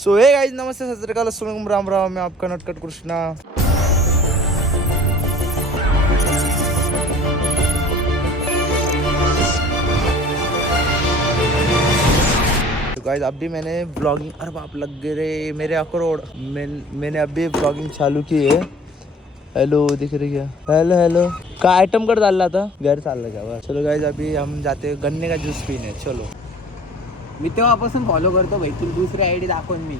So hey guys, नमस्ते, सत श्री अकाल, अस्सलाम राम राम। मैं आपका नटखट कृष्णा। तो गाइस अभी मैंने ब्लॉगिंग, अरे बाप लग गए रे मेरे अखरोट। मैंने अभी ब्लॉगिंग चालू की है। हेलो, दिख रही है? हेलो हेलो, का आइटम कर डाल रहा था, घर चाल रहा। चलो गाइस, अभी हम जाते हैं गन्ने का जूस पीने। चलो। मी तेव्हापासून फॉलो करतो भाई, तुला दुसरी आयडी दाखवून मी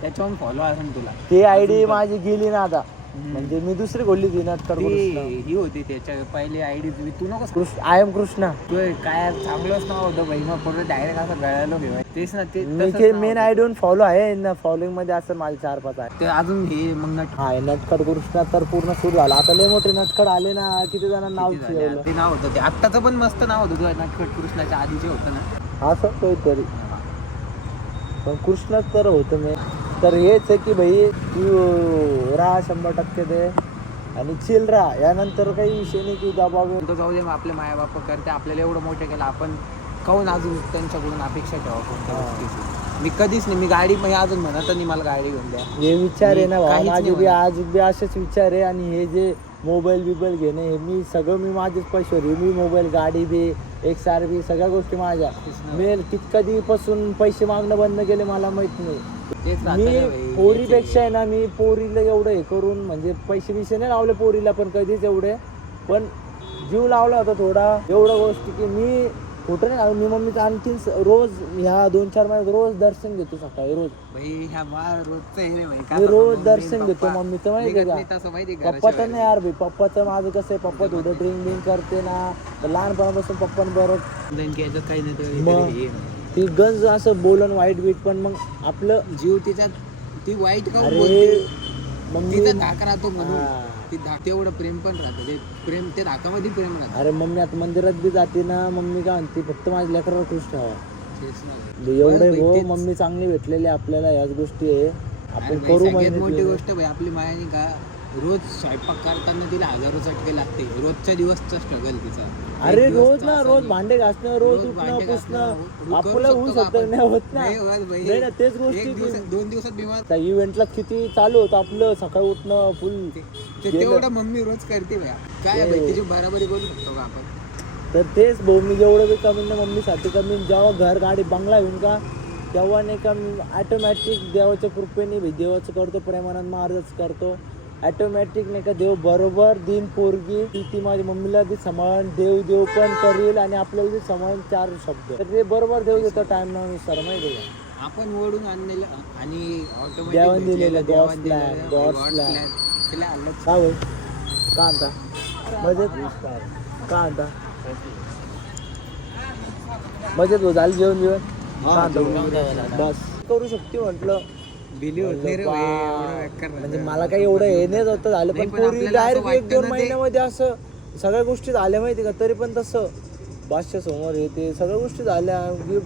त्याच्यावरून फॉलो असेल तुला. ती आयडी अजून पण. माझी गेली ना आता, म्हणजे मी दुसरी खोलली ती नटखट ती कृष्णा. ही होती त्याच्या पहिली आयडी तू नको आय एम कृष्णा. तू काय चांगलंच नाव होतं भाई, मग पूर्ण डायरेक्ट असं गळायला घेऊ तेच ना ते मी तसंच ते नाव मेन होतं. आयडी फॉलो आहे ना, फॉलोइंग मध्ये असं माझे 4-5 आहे. ते अजून हे मग नट हा, नटखट कृष्णा तर पूर्ण सुरू झाला. आता लय मोठे नटखट आले ना, किती जणांना नाव किती झाले? ठेवलं. ते नाव होतं ते आत्ताचं पण मस्त नाव होतं तुझ्या नटखट कृष्णाच्या आधीचे होतं ना. असं काहीतरी, पण कृष्णच तर होतं मी. तर हेच आहे की भाई, तू राहा 100% दे आणि चिल राहा. यानंतर काही विषय नाही की दबाव. तो जाऊ दे, मग आपले माय बाप करते आपल्याला एवढं मोठं केलं, आपण काहून अजून त्यांच्याकडून अपेक्षा ठेवा कोणत्या गोष्टीची. मी कधीच नाही, मी गाडी म्हणजे अजून म्हणत नाही मला गाडी घेऊन द्या. हे विचार आहे ना भावा, काहीच माझे नाही बी म्हणत. आज बी असेच विचार आहे. आणि हे जे मोबाईल बिबाईल घेणे, हे मी सगळं मी माझेच पैसे, मी मोबाईल, गाडी बी, XR बी, सगळ्या गोष्टी माझ्या. मी कधीपासून पैसे मागणं बंद केले मला माहित नाही. तेच राहतं मी रे भाई. पोरीपेक्षा आहे ना, मी पोरीला एवढं हे करून, म्हणजे पैसे बिशे नाही लावले पोरीला, पण कधीच एवढे, पण जीव लावला होता थोडा एवढं गोष्टी की मी कुठं नाही लावलं. मी मम्मीचं आणखीन रोज ह्या 2-4 महिन्यात रोज दर्शन घेतो सकाळी रोज. भाई ह्या रोजचं आहे रे भाई. मी रोज दर्शन घेतो मम्मीचं, माहिती आहे नाही तसं माहिती का? पप्पाचं नाही यार भाई, पप्पाचं माझं कसं आहे, पप्पा थोडं ड्रिंक करते ना, तर लहानपणापासून पप्पांबरोबर काही नाही मग ती गंज असं बोलन वाईट बीट, पण मग आपलं जीव तिच्यात ती वाईट का अरे बोलते, मग तिचा मी- धाक राहतो म्हणून. हा. ती धाक तेवढं प्रेम पण राहतं, ते प्रेम ते धाकामध्ये प्रेम राहतं. अरे मम्मी आता मंदिरात बी जाते ना, मम्मी काय म्हणते, फक्त माझ्या लेकरावर खुश ठेवा. तेच ना. एवढे बस हो, भाई, तेच. मम्मी चांगली भेटलेली आपल्याला, याच गोष्टी आहे अरे आपण भाई, करू सगळ्यात मोठी म्हणजे. गोष्ट भाई आपली मायानी का रोज स्वयंपाक करताना तिला 1000 चटके लागते. रोजच्या दिवसचा स्ट्रगल तिचा. अरे एक दिवस रोज तो ना, असा रोज नाही. भांडे घासणं, रोज रोज उठणं भांडे पुसणं, घासणं, आपल्याला करू होऊ शकतो शकतं, आपण. नाही होत ना. नाही होत भाई. नाही ना, तेच गोष्टी. 2 दिवसात बिमार. त्या इव्हेंटला किती चालू होतं आपलं, सकाळी उठणं फुल. ते तेवढं मम्मी रोज करते भया. काय आहे भाई, त्याची बराबरी करू शकतो का आपण? तर तेच भाऊ, मी जेवढं बी कमी ना मम्मीसाठी कमी, जेव्हा घर गाडी बंगला होईन का, तेव्हा नाही का मी ॲटोमॅटिक देवाच्या कृपेने भाई, देवाचं करतो, प्रेमानंद महाराजच करतो. ॲटोमॅटिक नाही का, देव बरोबर दिन पोरगी ती माझ्या मम्मीला बी सांभाळून, देव पण करील आणि आपल्याला बी सांभाळून 4 शब्द, तर ते बरोबर देव देतो टाईमनुसार, माहिती आहे का? आपण ओढून आणलेलं आणि automatic देवाने दिलेलं, भेटलेलं, देवाने God's plan, दिलेलं, God's God's plan. plan. तिला आणलंच. का भाई, का आणता मजेत, का आणता मजेत हो, झालं जेवण बिवण, का आणता? बस करू शकते म्हटलं. बिली होत नाही रे भाई, एवढं बेकार म्हणजे राहतं. मला काही एवढं हे नाही होतं झालं, नाही, पण पण पूर्वी आपल्याला असं डायरेक्ट वाटतं 1-2 ना ते- महिन्यामध्ये असं सगळ्या गोष्टी झाल्या, माहिती का? तरी पण तसं बादशा समोर येते, सगळ्या गोष्टी झाल्या.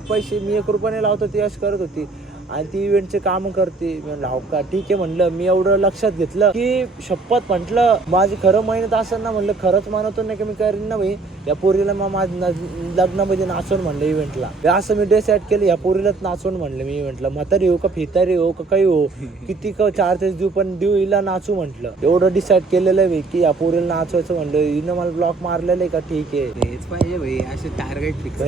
पैसे मी 1 रुपयाने लावतो, ती अशी करत होती, आणि ती इव्हेंटचे काम करते. मी म्हणलं हो का, ठीक आहे म्हणलं. मी एवढं लक्षात घेतलं की शपथ म्हटलं, माझी खरं मेहनत असेल ना, म्हणलं खरंच मानवतो नाही की मी करीन ना भाई, या पोरीला मग माझ्या लग्नामध्ये नाचवून म्हणलं इव्हेंटला. असं मी डिसाईड केलं, या पोरीलाच नाचवून म्हणलं मी इव्हेंटला. म्हातारी हो का फितारी हो का काही हो, किती का चार्जेस देऊ, पण देऊ, हिला नाचू म्हटलं. एवढं डिसाईड केलेलं आहे की या पोरीला नाचवायचं म्हणलं. हिनं मला ब्लॉक मारलेलं आहे का, ठीक आहे हेच पाहिजे भाई, असे टार्गेट फिक्स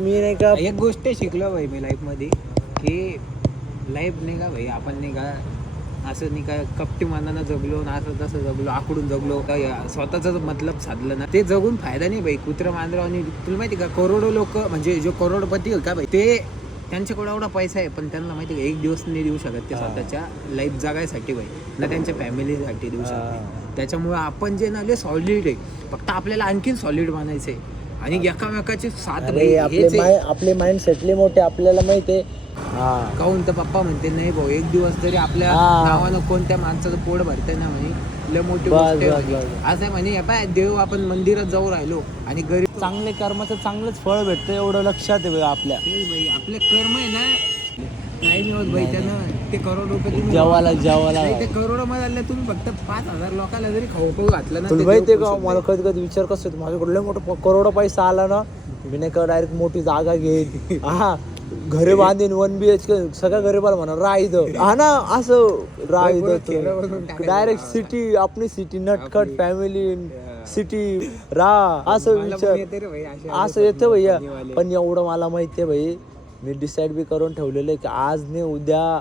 मी नाही का. एक गोष्ट शिकलो भाई मी लाईफ मध्ये, की लाईफ नाही का भाई, आपण नाही का असं नाही का कपटी मनानं जगलो ना, असं तसं जगलो, आकडून जगलो, स्वतःचा मतलब साधलं ना, ते जगून फायदा नाही भाई. कुत्रा मांजरा. आणि तुला माहिती का, करोडो लोक म्हणजे जो करोडपती का भाई, ते त्यांच्याकडे एवढा पैसा आहे, पण त्यांना माहिती का एक दिवस नाही देऊ शकत ते स्वतःच्या लाईफ जगायसाठी भाई, ना त्यांच्या फॅमिलीसाठी देऊ शकते. त्याच्यामुळे आपण जे ना लय सॉलिड आहे, फक्त आपल्याला आणखीन सॉलिड बनायचं आहे. आणि एकामेकाची साथ भाई, हेच आहे. आपले माइंड सेटले मोठे, आपल्याला माहिती आहे. काहून तर पप्पा म्हणते नाही भाऊ, एक दिवस जरी आपल्या नावानं कोणत्या माणसाचं पोट भरते ना म्हणे, लय मोठी गोष्ट आहे म्हणे. असं आहे म्हणे, पाय देव आपण मंदिरात जाऊ राहिलो आणि गरीब चांगले कर्माचं चांगलंच फळ भेटतं, एवढं लक्षात आहे आपल्या. तेच भाई, आपले कर्म आहे ना, काही नाही होत भाई. त्यानं ते करोड रुपये तुम्ही जेवायला नाही, ते करोडमध्ये तुम्ही फक्त 5000 लोकांना जरी खाऊ खाऊ घातलं ना, तुला ते माहिती देव आहे का, खुश मला होते. कधी कधी विचार कसं येतो, माझ्याकडे लय मोठं करोडो पैसा आला ना, मी नाही का डायरेक्ट मोठी जागा घेईन. हा, घरे बांधीन 1 BHK सगळ्या गरीबाला म्हणा राह इथं हा ना असं राह इथं डायरेक्ट सिटी आपली सिटी नटखट फॅमिली सिटी राह असं विचार असं येतं भैया. पण एवढं मला माहिती आहे भाई मी डिसाईड बी करून ठेवलेलं आहे की आज नाही उद्या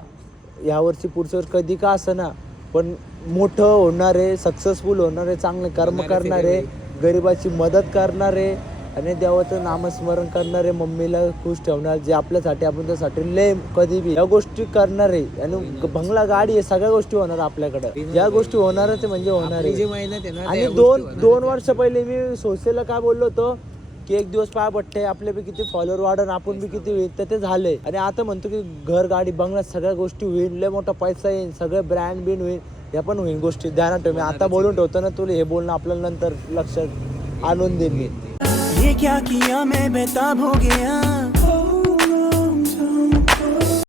यावर्षी पुढच्या वर्षी कधी का असं ना पण मोठं होणारे सक्सेसफुल होणारे चांगले कर्म करणारे गरिबाची मदत करणारे आणि देवाचं नामस्मरण करणारे मम्मीला खुश ठेवणार जे आपल्यासाठी आपण त्यासाठी लय कधी बी या गोष्टी करणारे आणि बंगला गाडी आहे सगळ्या गोष्टी होणार आपल्याकडं ज्या गोष्टी होणारच आहे म्हणजे होणार आहे. आणि दोन वर्ष पहिले मी सोशलला काय बोललो होतो की एक दिवस पाय बट्टे आपले बी किती फॉलोअर वाढन आपण बी किती होईल तर ते झाले. आणि आता म्हणतो की घर गाडी बंगला सगळ्या गोष्टी होईल लय मोठा पैसा येईल सगळे ब्रँड बिन होईल या पण होईल गोष्टी ध्यानात ठेव. मी आता बोलून ठेवतो ना तुला हे बोलणं आपल्याला नंतर लक्षात आणून देईन मी. ये क्या किया मैं बेताब हो गया